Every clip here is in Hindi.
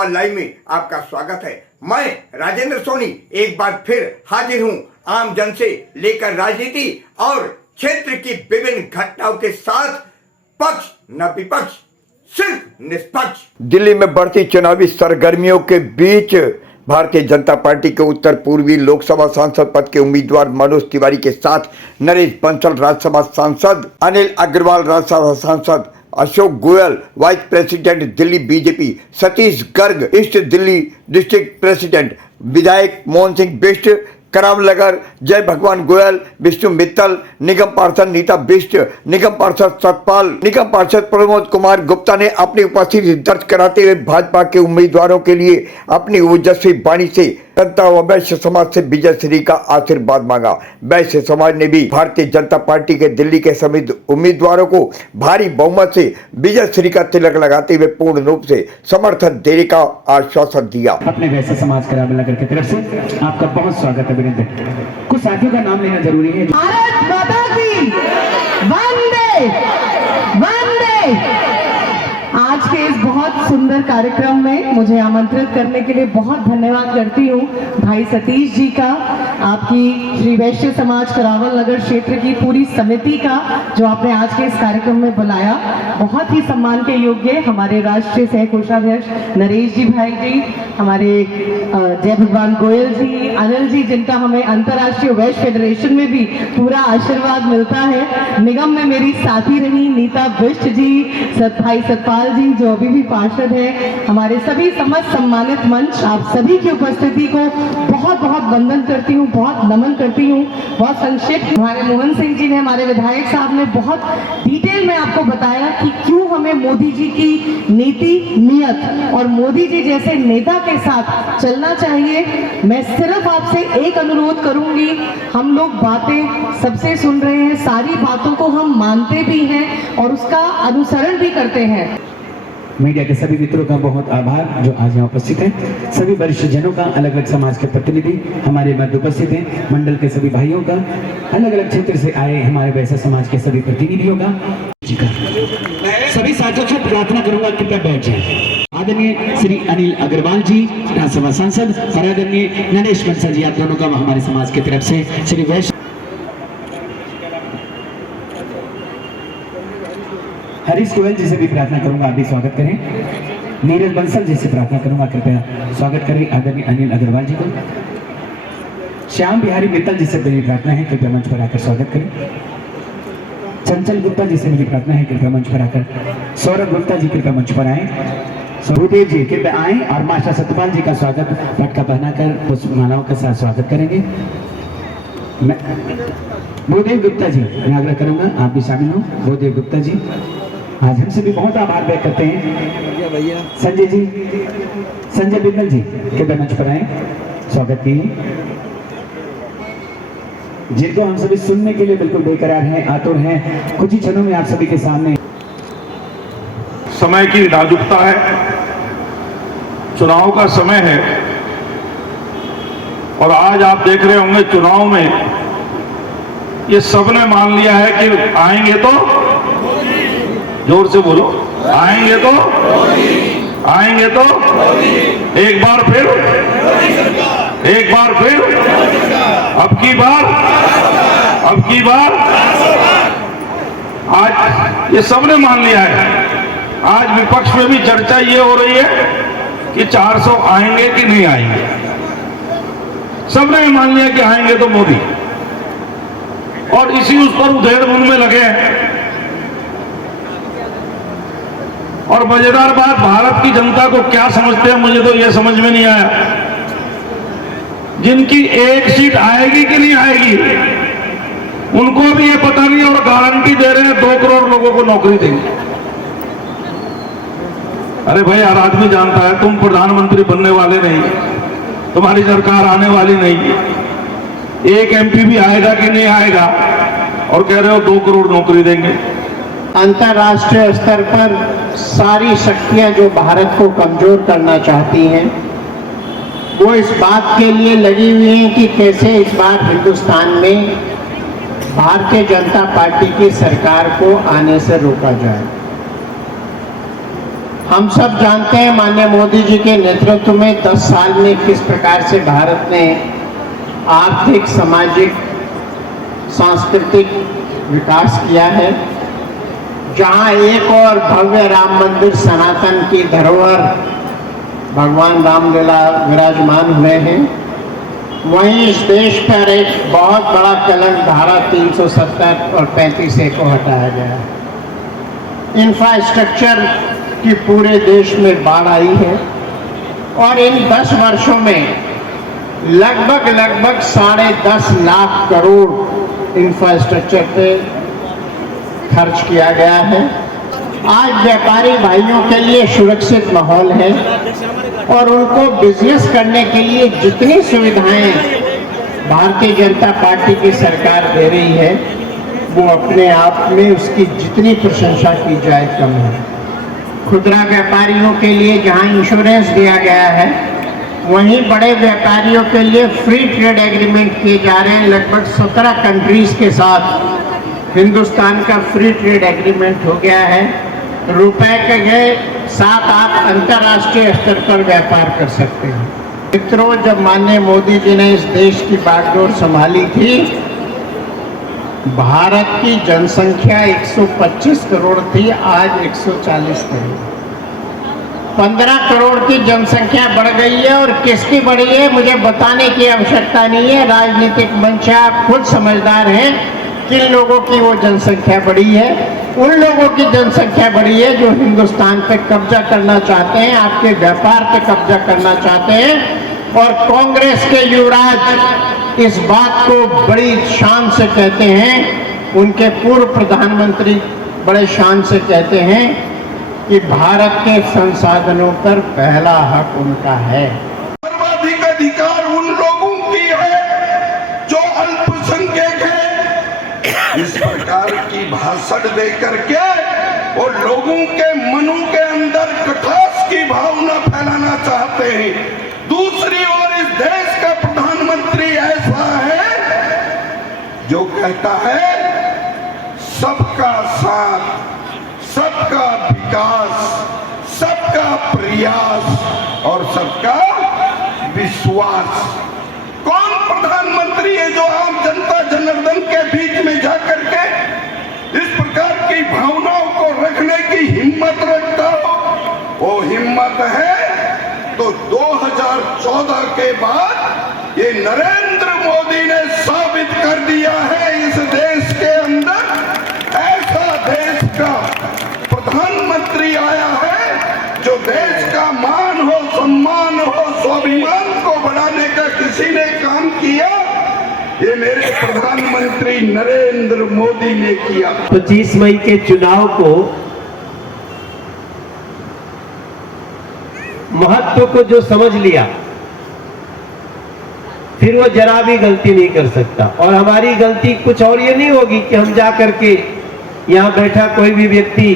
सवाल लाइव में आपका स्वागत है। मैं राजेंद्र सोनी एक बार फिर हाजिर हूं आम जन से लेकर राजनीति और क्षेत्र की विभिन्न घटनाओं के साथ, पक्ष न विपक्ष, सिर्फ निष्पक्ष। दिल्ली में बढ़ती चुनावी सरगर्मियों के बीच भारतीय जनता पार्टी के उत्तर पूर्वी लोकसभा सांसद पद के उम्मीदवार मनोज तिवारी के साथ नरेश बंसल राज्यसभा सांसद, अनिल अग्रवाल राज्यसभा सांसद, Ashok Goyal vice president Delhi BJP, Satish Garg east Delhi district president, विधायक मोहन सिंह बिष्ट करावनगर, जय भगवान गोयल, विष्णु मित्तल, निगम पार्षद नीता बिष्ट, निगम पार्षद सतपाल, निगम पार्षद प्रमोद कुमार गुप्ता ने अपनी उपस्थिति दर्ज कराते हुए भाजपा के उम्मीदवारों के लिए अपनी ओजस्वी वाणी से जनता व वैश्य समाज से विजय श्री का आशीर्वाद मांगा। वैश्य समाज ने भी भारतीय जनता पार्टी के दिल्ली के सभी उम्मीदवारों को भारी बहुमत से विजय श्री का तिलक लगाते हुए पूर्ण रूप से समर्थन देने का आश्वासन दिया। अपने वैश्य समाज करावनगर की तरफ से आपका बहुत स्वागत है। कुछ साथियों का नाम लेना जरूरी है। भारत माता की वंदे वंदे। आज के इस बहुत सुंदर कार्यक्रम में मुझे आमंत्रित करने के लिए बहुत धन्यवाद करती हूँ भाई सतीश जी का, आपकी श्री वैश्य समाज करावनगर क्षेत्र की पूरी समिति का, जो आपने आज के इस कार्यक्रम में बुलाया। बहुत ही सम्मान के योग्य हमारे राष्ट्रीय सह कोषाध्यक्ष नरेश जी भाई जी, हमारे जय भगवान गोयल जी, अनिल जी, जिनका हमें अंतर्राष्ट्रीय वैश्य फेडरेशन में भी पूरा आशीर्वाद मिलता है, निगम में मेरी साथी रही नीता बिष्ट जी, भाई सतपाल जी जो अभी भी पार्षद है, हमारे सभी समस्त सम्मानित मंच, आप सभी की उपस्थिति को बहुत बहुत वंदन करती हूँ, बहुत नमन करती हूँ। बहुत संक्षिप्त हमारे मोहन सिंह जी ने, हमारे विधायक साहब ने बहुत डिटेल में आपको बताया कि क्यों हमें मोदी जी की नीति, नियत और मोदी जी जैसे नेता के साथ चलना चाहिए। मैं सिर्फ आपसे एक अनुरोध करूंगी, हम लोग बातें सबसे सुन रहे हैं, सारी बातों को हम मानते भी हैं और उसका अनुसरण भी करते हैं। मीडिया के सभी मित्रों का बहुत आभार जो आज यहाँ उपस्थित हैं। सभी वरिष्ठ जनों का, अलग अलग समाज के प्रतिनिधि हमारे मध्य उपस्थित हैं, मंडल के सभी भाइयों का, अलग अलग क्षेत्र से आए हमारे वैश्य समाज के सभी प्रतिनिधियों का, सभी साथियों से प्रार्थना करूंगा कृपया बैठ जाएं। आदरणीय श्री अनिल अग्रवाल जी राज्यसभा सांसद और आदरणीय नरेश बंसल जी, आप दोनों का हमारे समाज की तरफ से श्री वैश्य हरीश गोयल जी से भी प्रार्थना करूंगा आप भी स्वागत करें। नीरज बंसल जी से प्रार्थना करूंगा कृपया स्वागत करें आदरणीय अनिल अग्रवाल जी को। श्याम बिहारी मित्तल जी से मेरी प्रार्थना है कृपया मंच पर आकर स्वागत करें। चंचल गुप्ता जी से मेरी प्रार्थना है कृपया मंच पर आकर। सौरभ गुप्ता जी कृपया मंच पर आए। भूदेव जी कृपया आए और मास्टर सतपाल जी का स्वागत पटका पहनाकर पुष्पमालाओं के साथ स्वागत करेंगे। भूदेव गुप्ता जी मैं आग्रह करूंगा आप भी शामिल हो। भूदेव गुप्ता जी आज हमसे भी बहुत आभार व्यक्त करते हैं। संजय जी, संजय बिंदल जी कृपया मंच पर आए, स्वागत कीजिए। जिनको हम सभी सुनने के लिए बिल्कुल बेकरार हैं, आतुर हैं, कुछ ही क्षणों में आप सभी के सामने। समय की नाजुकता है, चुनाव का समय है और आज आप देख रहे होंगे चुनाव में ये सबने मान लिया है कि आएंगे तो, जोर से बोलो, आएंगे तो, आएंगे तो, एक बार फिर, एक बार फिर, अब की बार, अब की बार, आज ये सबने मान लिया है। आज विपक्ष में भी चर्चा ये हो रही है कि 400 आएंगे कि नहीं आएंगे। सबने मान लिया कि आएंगे तो मोदी, और इसी उस पर उधेड़-बुन में लगे हैं। और मजेदार बात, भारत की जनता को क्या समझते हैं मुझे तो यह समझ में नहीं आया। जिनकी एक सीट आएगी कि नहीं आएगी उनको भी ये पता नहीं और गारंटी दे रहे हैं 2 करोड़ लोगों को नौकरी देंगे। अरे भाई, हर आदमी जानता है तुम प्रधानमंत्री बनने वाले नहीं, तुम्हारी सरकार आने वाली नहीं। एक एमपी भी आएगा कि नहीं आएगा और कह रहे हो 2 करोड़ नौकरी देंगे। अंतर्राष्ट्रीय स्तर पर सारी शक्तियां जो भारत को कमजोर करना चाहती हैं, वो इस बात के लिए लगी हुई हैं कि कैसे इस बार हिंदुस्तान में भारतीय जनता पार्टी की सरकार को आने से रोका जाए। हम सब जानते हैं माननीय मोदी जी के नेतृत्व में 10 साल में किस प्रकार से भारत ने आर्थिक, सामाजिक, सांस्कृतिक विकास किया है। जहां एक और भव्य राम मंदिर सनातन की धरोहर भगवान रामलीला विराजमान हुए हैं, वहीं इस देश पर एक बहुत बड़ा कलंक धारा 370 और 35A को हटाया गया है। इंफ्रास्ट्रक्चर की पूरे देश में बाढ़ आई है और इन 10 वर्षों में लगभग 10.5 लाख करोड़ इंफ्रास्ट्रक्चर पे खर्च किया गया है। आज व्यापारी भाइयों के लिए सुरक्षित माहौल है और उनको बिजनेस करने के लिए जितनी सुविधाएं भारतीय जनता पार्टी की सरकार दे रही है, वो अपने आप में उसकी जितनी प्रशंसा की जाए कम है। खुदरा व्यापारियों के लिए जहां इंश्योरेंस दिया गया है, वहीं बड़े व्यापारियों के लिए फ्री ट्रेड एग्रीमेंट किए जा रहे हैं। लगभग 17 कंट्रीज के साथ हिंदुस्तान का फ्री ट्रेड एग्रीमेंट हो गया है। रुपए के गए साथ आप अंतर्राष्ट्रीय स्तर पर व्यापार कर सकते हैं। मित्रों, जब माननीय मोदी जी ने इस देश की बागडोर संभाली थी, भारत की जनसंख्या 125 करोड़ थी, आज 140 करोड़। 15 करोड़ की जनसंख्या बढ़ गई है और किसकी बढ़ी है मुझे बताने की आवश्यकता नहीं है। राजनीतिक मंच है, आप खुद समझदार हैं किन लोगों की वो जनसंख्या बढ़ी है। उन लोगों की जनसंख्या बढ़ी है जो हिंदुस्तान पे कब्जा करना चाहते हैं, आपके व्यापार पे कब्जा करना चाहते हैं। और कांग्रेस के युवराज इस बात को बड़ी शान से कहते हैं, उनके पूर्व प्रधानमंत्री बड़े शान से कहते हैं कि भारत के संसाधनों पर पहला हक उनका है। सर्वाधिक अधिकार उन लोगों की है जो अल्पसंख्यक है। इस प्रकार की भाषण दे करके वो लोगों के मनों के अंदर कटाक्ष की भावना फैलाना चाहते हैं। दूसरी ओर इस देश का प्रधानमंत्री ऐसा है जो कहता है सबका साथ, सबका विकास, सबका प्रयास और सबका विश्वास। कौन प्रधानमंत्री है जो आम जनता जनार्दन के बीच में जाकर के इस प्रकार की भावनाओं को रखने की हिम्मत रखता हो? वो हिम्मत है तो 2014 के बाद ये नरेंद्र मोदी ने साबित कर दिया है। इस देश के अंदर ऐसा देश का प्रधानमंत्री आया है जो देश का मान हो, सम्मान हो, स्वाभिमान को बढ़ाने का किसी ने काम किया, ये मेरे प्रधानमंत्री नरेंद्र मोदी ने किया। 25 मई के चुनाव को महत्व को जो समझ लिया, फिर वो जरा भी गलती नहीं कर सकता। और हमारी गलती कुछ और ये नहीं होगी कि हम जा करके यहाँ बैठा कोई भी व्यक्ति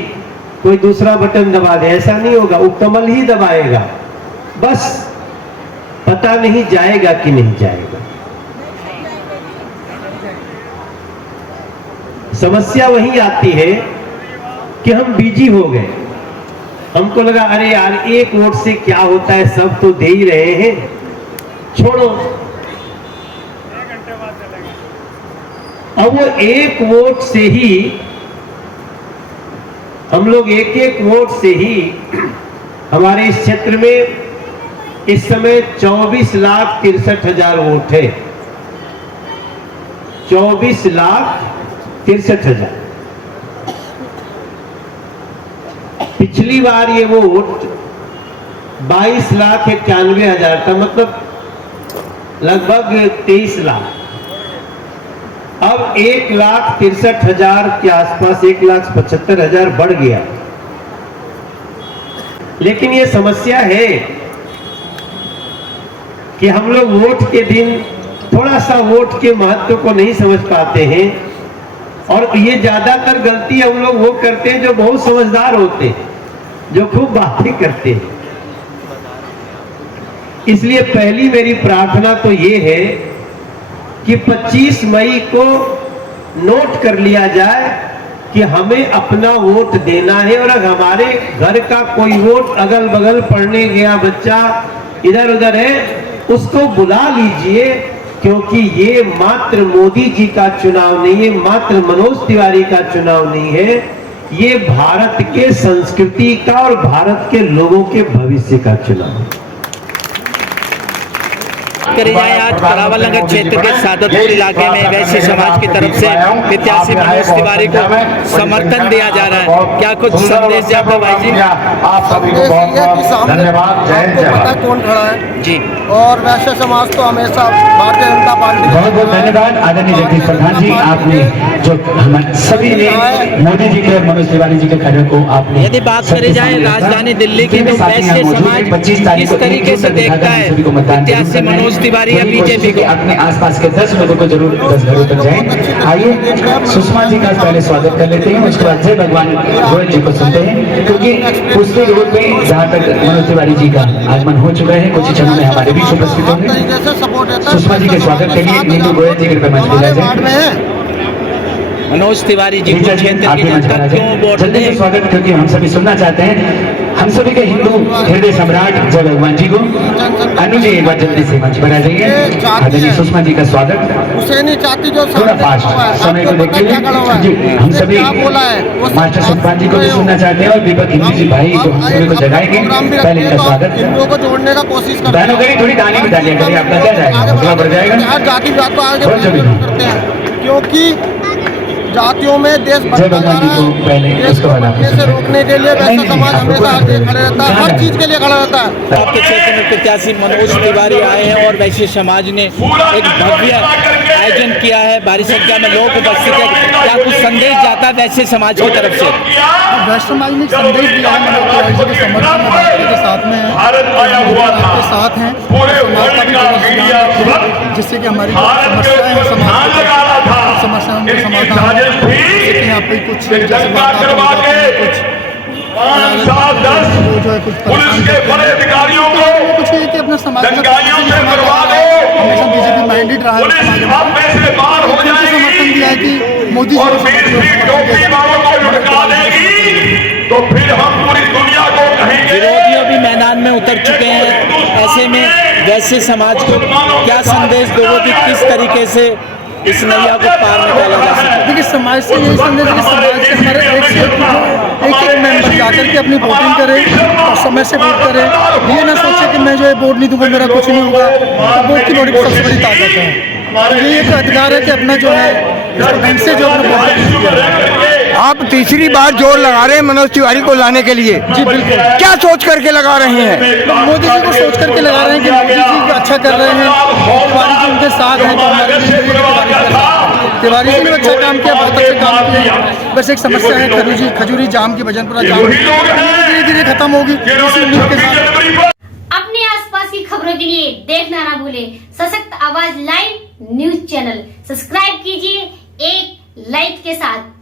कोई दूसरा बटन दबा दे, ऐसा नहीं होगा। वो कमल ही दबाएगा, बस पता नहीं जाएगा कि नहीं जाएगा। समस्या वही आती है कि हम बिजी हो गए। हमको लगा अरे यार एक वोट से क्या होता है, सब तो दे ही रहे हैं, छोड़ो। अब वो एक वोट से ही हम लोग एक वोट से ही हमारे इस क्षेत्र में इस समय 24,63,000 वोट है। 24,63,000। पिछली बार ये वोट 22,91,000 था, मतलब लगभग 23 लाख। अब 1,63,000 के आसपास 1,75,000 बढ़ गया। लेकिन ये समस्या है कि हम लोग वोट के दिन थोड़ा सा वोट के महत्व को नहीं समझ पाते हैं। और ये ज्यादातर गलती हम लोग वो करते हैं जो बहुत समझदार होते हैं, जो खूब बातें करते हैं। इसलिए पहली मेरी प्रार्थना तो ये है कि 25 मई को नोट कर लिया जाए कि हमें अपना वोट देना है, और अगर हमारे घर का कोई वोट अगल बगल पढ़ने गया बच्चा इधर उधर है, उसको बुला लीजिए, क्योंकि ये मात्र मोदी जी का चुनाव नहीं है, मात्र मनोज तिवारी का चुनाव नहीं है, ये भारत के संस्कृति का और भारत के लोगों के भविष्य का चुनाव है। करी जाए आज करावल नगर क्षेत्र के सादतपुर इलाके में वैश्य समाज की तरफ से प्रत्याशी मनोज तिवारी को समर्थन दिया जा रहा है। क्या कुछ संदेश जाता भाई जी? आप सभी को बहुत धन्यवाद। जय जय। कौन खड़ा है जी, और वैश्य समाज तो हमेशा भारतीय जनता पार्टी। बहुत बहुत धन्यवाद आदरणीय जगदीश प्रधान जी, आपने जो हम सभी ने मोदी जी के और मनोज तिवारी जी के कार्यों को आपने। यदि बात करी जाए राजधानी दिल्ली की, तो वैश्य समाज किस तरीके से देखता है प्रत्याशी मनोज तिवारी या बीजेपी को? अपने आसपास के 10 लोगों को जरूर 10 घरों तक जाएं। आइए सुषमा जी का पहले स्वागत कर लेते हैं, उसके बाद जय भगवान गोयल जी को सुनते हैं, क्योंकि पुष्टि रोड में जहाँ तक मनोज तिवारी जी का आगमन हो चुका है, कुछ क्षणों में हमारे बीच उपस्थित होंगे। सुषमा जी के स्वागत के लिए नीतू गोयल जी कृपया मंच पर जाए। मनोज तिवारी जी को क्षेत्र की जनता क्यों वोट जल्दी से स्वागत, क्योंकि हम सभी सुनना चाहते हैं हम सभी के हिंदू हृदय सम्राट जय भगवान जी को। अनु जी एक बार जल्दी से मंच पर आ जाइए। आदरणीय सुषमा जी का स्वागत। हुसैनी चाची जो थोड़ा फास्ट समय को देखते हुए जी हम सभी मास्टर सुखपाल जी को भी सुनना चाहते हैं, और दीपक हिंदू जी भाई को हम सभी को जगाएंगे। पहले इनका स्वागत। हिंदुओं को जोड़ने का कोशिश करते बहनों करी थोड़ी ताली भी डालिए करिए, आपका क्या जाएगा, थोड़ा बढ़ जाएगा। जाति को आगे बहुत जरूरी। करते हैं, क्योंकि जातियों में देश जय भगवान जी को पहले उसके बाद आप से रोकने के लिए वैश्य समाज हमेशा आगे खड़े रहता है, हर चीज के लिए खड़ा रहता है। आपके क्षेत्र में प्रत्याशी मनोज तिवारी आए हैं और वैश्य समाज ने एक भव्य आयोजन किया है, भारी संख्या में लोग उपस्थित है। क्या कुछ संदेश जाता है वैश्य समाज की तरफ से? वैश्य समाज ने एक संदेश दिया है मनोज तिवारी जी के समर्थन में, भाजपा के साथ में है, आपके साथ हैं, समाज का भी योगदान, जिससे कि हमारी समस्याएं हैं समाज समस्याओं के समाधान, जैसे कि यहाँ पे कुछ जैसे कुछ जो है कुछ पुलिस के बड़े अधिकारियों को कुछ है कि अपना समाज हमेशा बीजेपी माइंडेड रहा है, समर्थन दिया है कि मोदी तो फिर हम पूरी दुनिया को कहेंगे। विरोधियों भी मैदान में उतर चुके हैं, ऐसे में वैश्य समाज को क्या संदेश दोगे कि किस तरीके से इस नैया को पार निकाला जा सकता? देखिए समाज से यही संदेश है कि समाज के हमारे एक मेंबर जाकर के अपनी वोटिंग करे और समय से वोट करे, ये ना सोचे कि मैं जो है वोट नहीं दूंगा मेरा कुछ नहीं होगा। तो वोट की बड़ी सबसे बड़ी ताकत है, तो ये एक अधिकार है कि अपना जो है बैंक से जो अपना वोट। आप तीसरी बार जोर लगा रहे हैं मनोज तिवारी को लाने के लिए। जी बिल्कुल। क्या सोच करके लगा रहे हैं? मोदी जी को सोच करके लगा रहे हैं कि मोदी जी अच्छा कर रहे हैं, तिवारी जी उनके साथ हैं, तो हमारे तिवारी जी ने अच्छा काम किया, बहुत अच्छा काम किया। बस एक समस्या है खजूरी जाम की वजह जाम धीरे धीरे खत्म होगी। अपने आसपास की खबरों के लिए देखना ना भूले सशक्त आवाज लाइव न्यूज चैनल। सब्सक्राइब कीजिए एक लाइक के साथ।